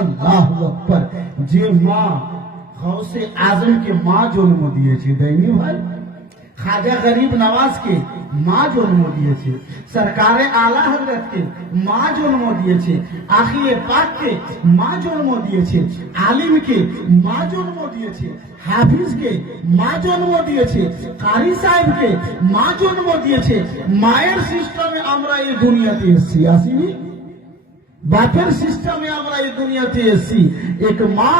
আল্লাহু আকবার। যে মা গৌসে আজমকে মা জন্ম দিয়েছে, দেয়নি ভাই? খাজা গরিব নওয়াজকে মা জন্ম দিয়েছে, সরকারে আলা হযরতকে মা জন্ম দিয়েছে, আখিয়ে পাককে মা জন্ম দিয়েছে, আলিমকে মা জন্ম দিয়েছে, হাফিজকে মা জন্ম দিয়েছে, কারি সাহেবকে মা জন্ম দিয়েছে। মায়ের সিস্টেমে আমরা এই দুনিয়াতে এসেছি, আসিনি? বাপের সিস্টেমে আমরা এই দুনিয়াতে এসেছি। এক মা,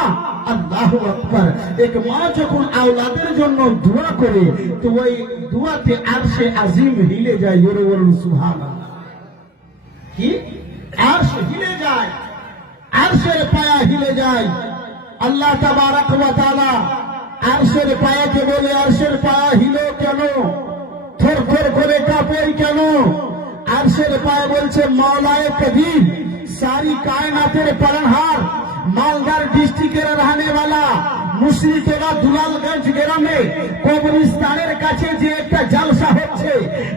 আল্লাহু আকবার, এক মা যখন আওলাদের জন্য দোয়া করে তো ওই দোয়াতে আরশে আজিম হিলে যায়। জোরে বলুন সুবহানাল্লাহ। কি আরশ হিলে যায়, আরশের পায়া হিলে যায়। আল্লাহ তাবারক ওয়া তাআলা আরশের পায়াকে বলে, আরশের পায়া হিলো কেন, থরথর করে কাঁপে কেন? আরশের পায়া বলছে, মৌলায়ে কবির, सारी कायनातेर पालनहार, मालदार डिस्ट्रिक्टेर रहने वाला मुसलिमों दुलालगंज ग्रामे কবরস্থানের কাছে যে একটা জলসা হচ্ছে,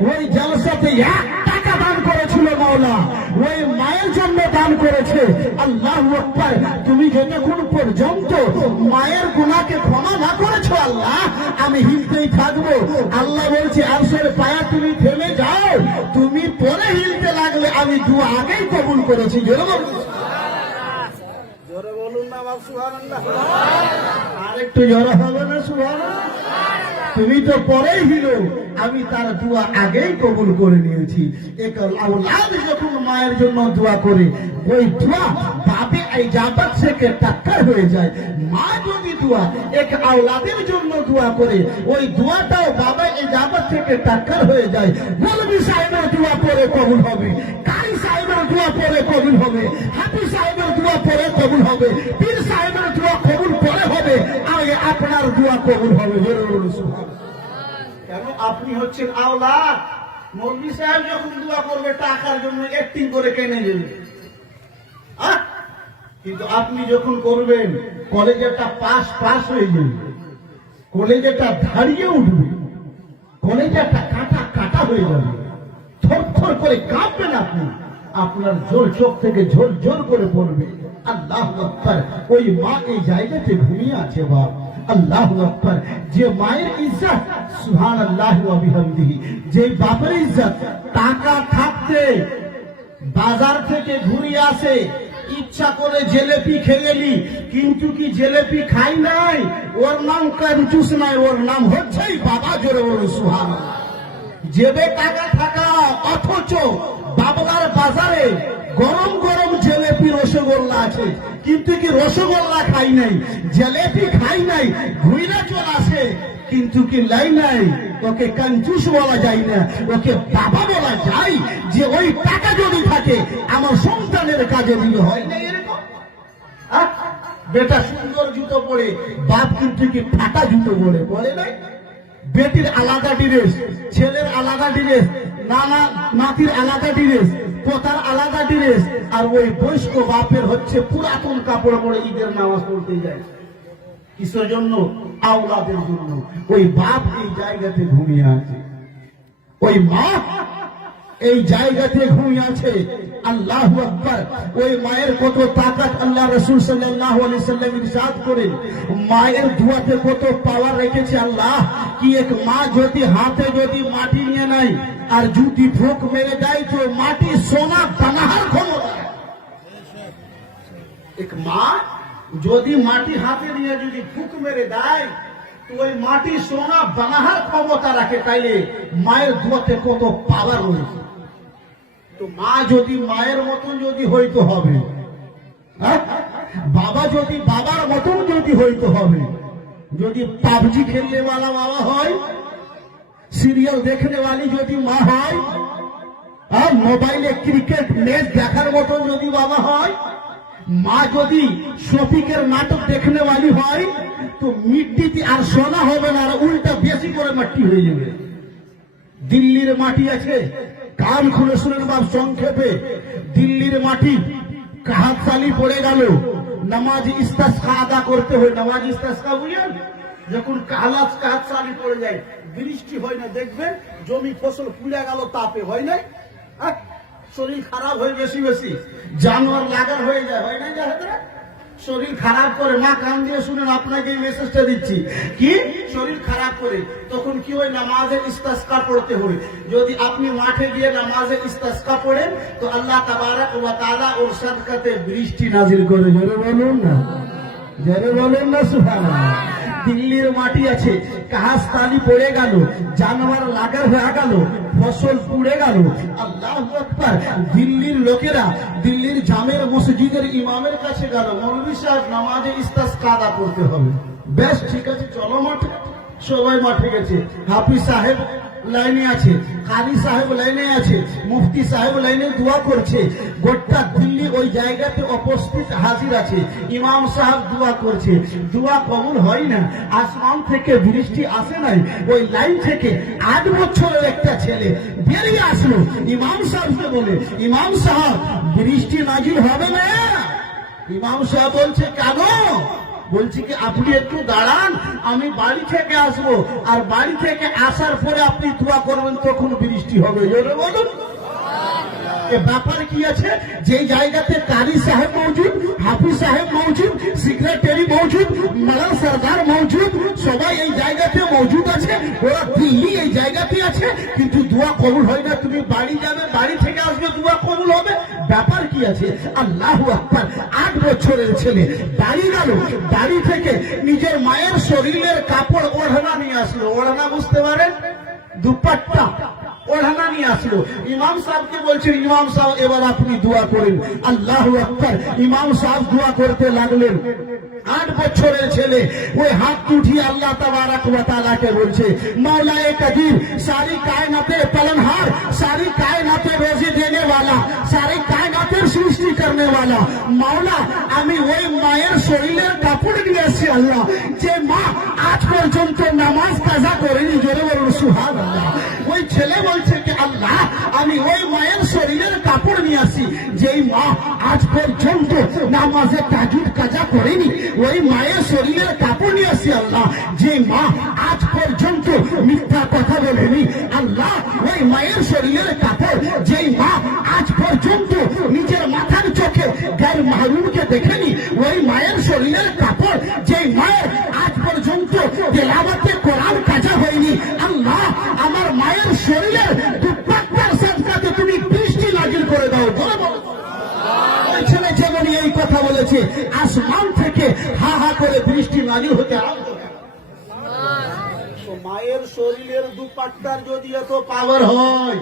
ওই জলসাতে 1 টাকা দান করেছিল মাওলা, ওই মায়ের জন্য দান করেছে। আল্লাহু আকবার। তুমি যতক্ষণ পর্যন্ত মায়ের গুনাহকে ক্ষমা না করেছো আল্লাহ, আমি হিলতেই থাকবো। আল্লাহ বলছে, আরশের পায়া তুমি থেমে যাও, তুমি পরে হিলতে লাগলে আমি দুয়া আগেই কবুল করেছি। জোরে বলুন, জোরে বলুন না বাবা, সুবহানাল্লাহ। আরেকটু জোরে হবে না সুবহানাল্লাহ? তুমি তো পরেই হিলো, আমি তার দোয়া আগেই কবুল করে নিয়েছি। এক আওলাদ যখন মায়ের জন্য দোয়া করে, ওই দোয়া বাবে ইজাবত থেকে টাক্কার হয়ে যায়। মা যদি দোয়া এক আওলাদের জন্য দোয়া করে, ওই দোয়াটাও বাবা ইজাবত থেকে টাক্কার হয়ে যায়। মৌলভী সাহেবের দোয়া পরে কবুল হবে, কারি সাহেবের দোয়া পরে কবুল হবে, হাফিজ সাহেবের দোয়া পরে কবুল হবে, পীর সাহেবের দোয়া কবুল পরে হবে, আগে আপনার দোয়া কবুল হবে। কেন? আপনি হচ্ছেন আওলাদ। মৌলভী সাহেব যখন দোয়া করবে টাকার জন্য অ্যাক্টিং করে কেনে যাবে, কিন্তু আপনি যখন করবেন কলেজেরটা পাস হয়ে যাবে, কলেজেরটা দাঁড়িয়ে উঠবে, কলেজেরটা কাটা হয়ে যাবে, থরথর করে কাঁপবেন আপনি, আপনার জোর চোখ থেকে ঝোল ঝোল করে পড়বে। আল্লাহু আকবার। ওই মা এই জায়গাতে ঘুমিয়ে আছে বাপ। আল্লাহু আকবার। যে মায়ের ইজ্জত, সুবহানাল্লাহি ওয়া বিহামদিহি, যে বাপের ইজ্জত, টাকা থাকতে বাজার থেকে ঘুরে আসে, ইচ্ছা করে জিলেপি খেয়েলি, কিন্তু কি জিলেপি খাই নাই, ওর নাম কঞ্জুস নাই, ওর নাম হচ্ছেই বাবা। জোরে বলুন সুবহানাল্লাহ। জেবে টাকা থাকা অথচ বাবলার বাজারে গরম গরম জিলেপি রসগোল্লা আছে, কিন্তু কি রসগোল্লা খাই নাই, জিলেপি খাই নাই, ঘুরে চলে আসে, কিন্তু কি লাই নাই। ওকে কঞ্জুস বলা যায় না, ওকে বাবা বলা যায়। যে ওই টাকা যদি থাকে আমার সন্তানের কাজে দিলে হয় না এরকম। বেটা সুন্দর জুতো পরে, বাপ কিন্তু কি ফাটা জুতো পরে, বলে নাই? বেটির আলাদা ড্রেস, ছেলের আলাদা ড্রেস, নানা নাতির আলাদা ড্রেস, পোতার আলাদা ড্রেস, আর ওই বয়স্ক বাপের হচ্ছে পুরাতন কাপড় পরে ঈদের নামাজ পড়তে যায়। কিসের জন্য? আওলাদের জন্য। ওই বাপ এই জায়গাতে ঘুমিয়ে আছে, ওই মা এই জায়গাতে ঘুমিয়ে আছে। আল্লাহু আকবার। ওই মায়ের কত তাকাত, আল্লাহ রাসূল সাল্লাল্লাহু আলাইহি সাল্লাম ইরশাদ করেন, মায়ের দোয়াতে কত পাওয়ার রেখেছে আল্লাহ। কি এক মা যদি হাতে যদি মাটি নিয়ে নেয় আর যদি ফুঁক মেরে দেয় তো মাটি সোনা বানাহার ক্ষমতা। এক মা যদি মাটি হাতে নিয়ে যদি ফুঁক মেরে দেয় তো ওই মাটি সোনা বানাহার ক্ষমতা রাখে। তাইলে মায়ের দোয়াতে কত পাওয়ার রয়েছে। তো মা যদি মায়ের মতন যদি হইতে হবে, বাবা যদি বাবার মতন যদি হইতে হবে, যদি পাবজি খেলনে वाला বাবা হয়, সিরিয়াল দেখনে वाली যদি মা হয়, আর মোবাইলে ক্রিকেট ম্যাচ দেখার মতন যদি বাবা হয়, মা যদি শফিকের নাটক দেখনে वाली হয়, তো মিট্টিতে আর সোনা হবে না, আর উল্টা বেশি করে মাটি হয়ে যাবে। দিল্লির মাটি আছে, কান খুলে শুনেন বাপ সংক্ষেপে। দিল্লির মাটি কাহাতসালি পড়ে গেল, নামাজ ইস্তিসকা আদা করতে হয়। নামাজ ইস্তিসকা বুঝেন? যখন কাহাতসালি পড়ে যায়, বৃষ্টি হয় না, দেখবেন জমি ফসল পুড়ে গেল তাপে, হয় নাই? শরীর খারাপ হয় বেশি বেশি, জানোয়ার লাগার হয়ে যায়, হয় না? শরীর খারাপ করে, মা কান দিয়ে শুনেন, আপনাকে এই মেসেজটা দিচ্ছি, কি শরীর খারাপ করে তখন কি হয়, নামাজের ইস্তিসকা পড়তে হয়। যদি আপনি মাঠে গিয়ে নামাজের ইস্তিসকা পড়েন তো আল্লাহ তাবারক ওয়া তাআলা ওর সাদকাতে বৃষ্টি নাজিল করে। জোরে বলুন না, জোরে বলুন না সুবহানাল্লাহ। দিল্লির মাটি আছে, কাহাস্তানি পড়ে গেল, জানোয়ার লাগা হয়ে গেল, ফসল পুড়ে গেল, আল্লাহু আকবার। দিল্লির লোকেরা দিল্লির জামের মসজিদের ইমামের কাছে গেল, মৌলভী সাহেব নামাজে ইস্তিসকা আদা করতে হবে। বেশ ঠিক আছে, চলো মাঠে। সবাই মাঠে গেছে। হাফিজ সাহেব লাইনে আছে, কারি সাহেব লাইনে আছে, মুফতি সাহেব লাইনে দোয়া করছে। গোটা দিল্লি ওই জায়গাতে উপস্থিত হাজির আছে। ইমাম সাহেব দোয়া করছে, দোয়া কবুল হয় না। আসমান থেকে বৃষ্টি আসে নাই। ওই লাইন থেকে 8 বছরের একটা ছেলে বেরিয়ে আসলো, ইমাম সাহেবকে বলে, ইমাম সাহেব বৃষ্টি নাজিল হবে না। ইমাম সাহেব বলছে কেন? বলছি কি আপনি একটু দাঁড়ান, আমি বাড়ি থেকে আসবো, আর বাড়ি থেকে আসার পরে আপনি দোয়া করবেন, তখন বৃষ্টি হবে। জোরে বলুন। ব্যাপার কি আছে, যে জায়গাতে কারি সাহেব মৌজুদ, হাফিজ সাহেব মৌজুদ, সেক্রেটারি মৌজুদ, মালাল সরদার মৌজুদ, সবাই এই জায়গাতে মৌজুদ আছে। ওরা দিল্লি এই জায়গাতে আছে, কিন্তু দোয়া কবুল হয় না। তুমি বাড়ি যাবে, বাড়ি থেকে আসবে, দোয়া কবুল হবে। ব্যাপার কি আছে? আল্লাহু আকবার। 8 বছরের ছেলে বাড়ি গেল, বাড়ি থেকে নিজের মায়ের শরীরের কাপড় ওড়না নিয়ে আসলো। ওড়না বুঝতে পারেন? দুপাট্টা ওড়না নিয়ে আসলো। ইমাম সাহেবকে বলছেন, ইমাম সাহেব এবার আপনি দোয়া করেন। আল্লাহু আকবার। ইমাম সাহেব দোয়া করতে লাগলেন। 8 বছরের ছেলে ওই হাত উঠিয়ে আল্লাহ তাবারক ওয়া তাআলাকে বলছে, मौलाए कदीर, सारी कायनाते पालनहार, सारी कायनाते रोजी देने वाला, सारी कायनातेर सृष्टि करने वाला मौला, আমি ওই মায়ের শরীরের কাপড় নিয়ে আসছি আল্লাহ, যে মা আজ পর্যন্ত নামাজ কাজা করেনি। জোরে বলুন সুবহানাল্লাহ। ওই ছেলে বলছে কি আল্লাহ, আমি ওই মায়ের শরীরের কাপড় নিয়ে আসি, যেই মা আজ পর্যন্ত নামাজে তাহাজ্জুদ কাজা করেনি। ওই মায়ের শরীরের কাপড় নিয়ে আসি আল্লাহ, যে মা আজ পর্যন্ত মিথ্যা কথা বলেনি। আল্লাহ ওই মায়ের শরীরের কাপড়, যেই মা আজ পর্যন্ত নিজের মাথার চোখে গায়ের মাহরুমকে দেখেনি। ওই মায়ের শরীরের কাপড়, যেই মায়ের আজ পর্যন্ত তেলাওয়াতে কোরআন কাজা হয়নি। আল্লাহ আমার মায়ের শরীরের দুপাট্টার সাদকাতে তুমি বৃষ্টি নাজিল করে দাও। ওই ছেলে যেমন এই কথা বলেছে, আসমান থেকে হা হা করে বৃষ্টি নাজিল হতে আরম্ভ। মায়ের শরীরের দুপাট্টার যদি এত পাওয়ার হয়,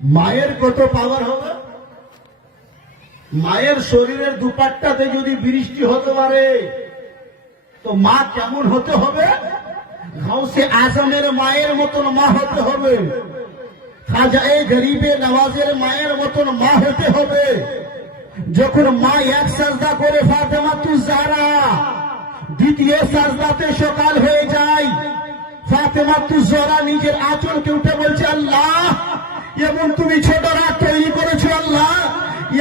মায়ের কত পাওয়ার হবে? মায়ের শরীরের দুপাট্টাতে যদি বৃষ্টি হতে পারে, তো মা কেমন হতে হবে? গাউসে আজমের মায়ের মতন মা হতে হবে, খাজায়ে গরিবে নওয়াজের মায়ের মতন মা হতে হবে। যখন মা এক সাজদা করে ফাতেমাতুজ জাহরা, দ্বিতীয় সাজদাতে সকাল হয়ে যায়। ফাতেমাতুজ জাহরা নিজের আঁচলকে উঠে বলছে, আল্লাহ এমন তুমি ছোট রাত তৈরি করেছো, আল্লাহ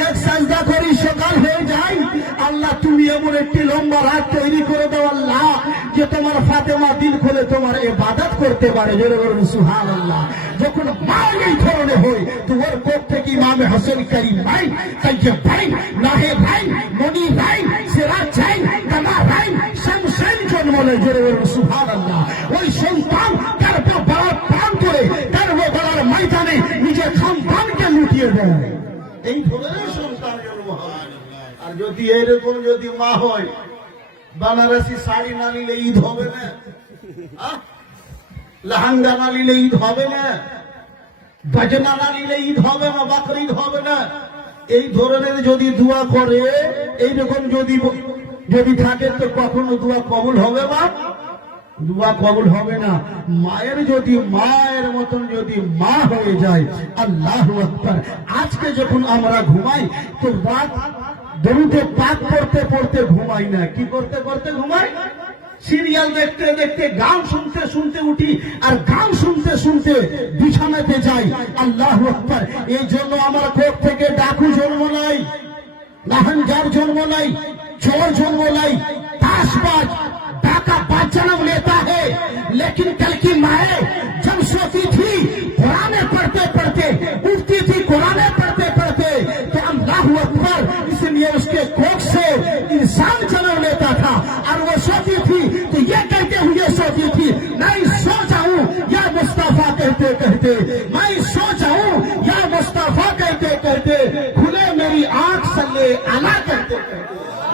এক সাজদা করি সকাল হয়ে যায়। আল্লাহ তুমি এমন একটি লম্বা রাত তৈরি করে দাও আল্লাহ, যে তোমার ফাতেমা দিল খুলে তোমার ইবাদত করতে পারে। জোরে বলুন সুবহানাল্লাহ। যখন মা এই ধরনের হয়, তো ওর কোপ থেকে ইমামে হাসান করিম ভাই, তাইয়্যিব ভাই, নাহে ভাই, মনি ভাই, সিরাজ ভাই, কামাল ভাই, শামসান জন্ম নেয়। জোরে বলুন সুবহানাল্লাহ। ওই সন্তান কারবালার প্রাণ করে কারবালার ময়দানে নিজের সন্তানকে লুটিয়ে দেয়। এই ধরনের সন্তান জন্ম হয়। আর যদি এরকম যদি মা হয়, বানারসি শাড়ি না নিলে ঈদ হবে না, লেহেঙ্গা না নিলে ঈদ হবে না, বাজনা না নিলে ঈদ হবে না, বকরিদ হবে না। এই ধরনের যদি দোয়া করে, এইরকম যদি থাকে, তো কখনো দোয়া কবুল হবে না, দোয়া কবুল হবে না। মায়ের যদি মায়ের মতন যদি মা হয়ে যায়, আল্লাহু আকবার। আজকে যখন আমরা ঘুমাই, তো রাত দরুদে পাক পড়তে পড়তে ঘুমাই না, কি করতে করতে ঘুমাই? সিরিয়াল দেখতে দেখতে, গান শুনতে শুনতে উঠি, আর গান শুনতে শুনতে বিছানাতে যাই। আল্লাহু আকবার। এই জন্য আমার কোপ থেকে ডাকু জন্ম নাই, লাহানজার জন্ম নাই, চোর জন্ম নাই, তাসবাজ डाका बात जन्म लेता है। लेकिन कल की माए जब सोती थी कुराने पढ़ते पढ़ते, उठती थी कुराने पढ़ते पढ़ते, तो अल्लाहु अकबर, इसलिए उसके कोख से इंसान कहते मैं सो जाऊं या मुस्तफा कहते कहते खुले मेरी आंख सल्ले आला कहते कहते